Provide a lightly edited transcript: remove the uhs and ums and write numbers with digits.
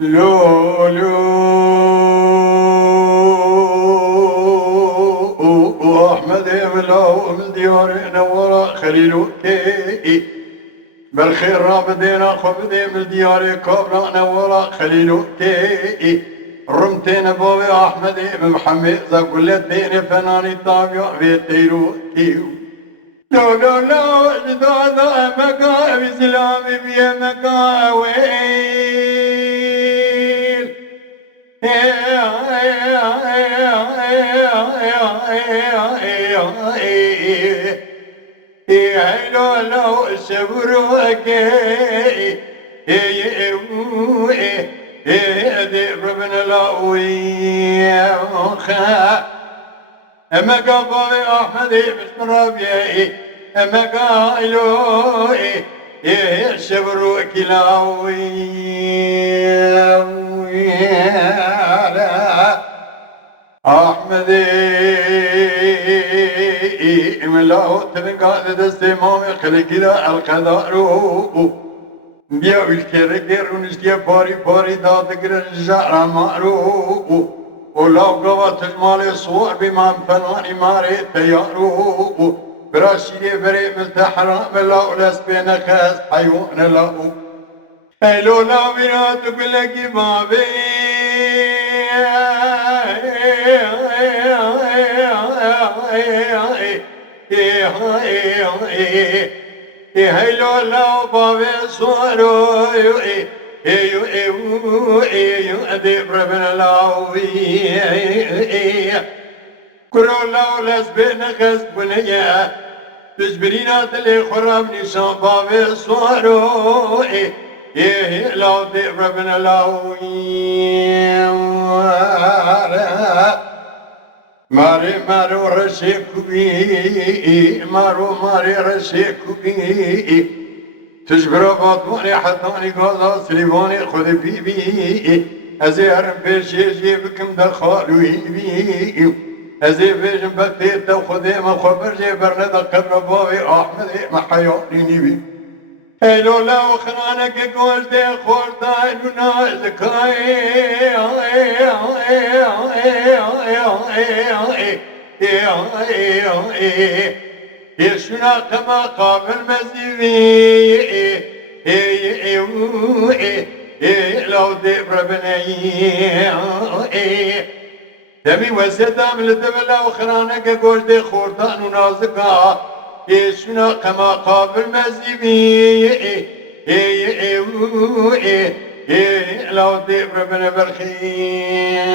لو أحمد ملاو من ديارنا ورا خليلو كي بالخير رابدينا خبدي من دياري كابرانا ورا خليلو كي رمتين بابي أحمد محمد زقلتين فناني طابع في تيرو كيو لو جدادا مكا بسلامي بيا مكا ويل لو سبروك ربنا لاوي اما قبل احمد بسم ربي اما قالوا سبروك لاوي احمد ملاو تنقاد دستي مامي خلقنا القدر بیا الكركر ونشتيا باري باري دادقر الجعر مارو ولاو قوات المال صور بمام فناني ماري تيارو براشيدي بري ملتحرام لاو لسبين خاص حيوان لاو هلو لا بنا تقول لك بابي هلو لا بابي صورو أدب ربنا لاوي كرو لاو لسبين خاص بنيا تجبرينا تلي خراب نشان بابي صورو لو دي ربنا لو مارو رشيكوبي ماري رشيكوبي تجبر باطوني حطاني قاضا سليباني خذ بيبي أزير بيشي جيبكم دخالو يبي أزي بيجن بكتير تاخذي ما خبر جيبر ندق قبر بابي أحمد ما حياني نبي هلو لو خرانك قوش دي خورتاي نونازكاي يشنا كما قابل مزيوي لو دي ربني دمي وسدام لدبلا وخرانك قوش دي خورتاي نونازكاي يشنا كما قابل مزيبي لو ديب ربنا بالخير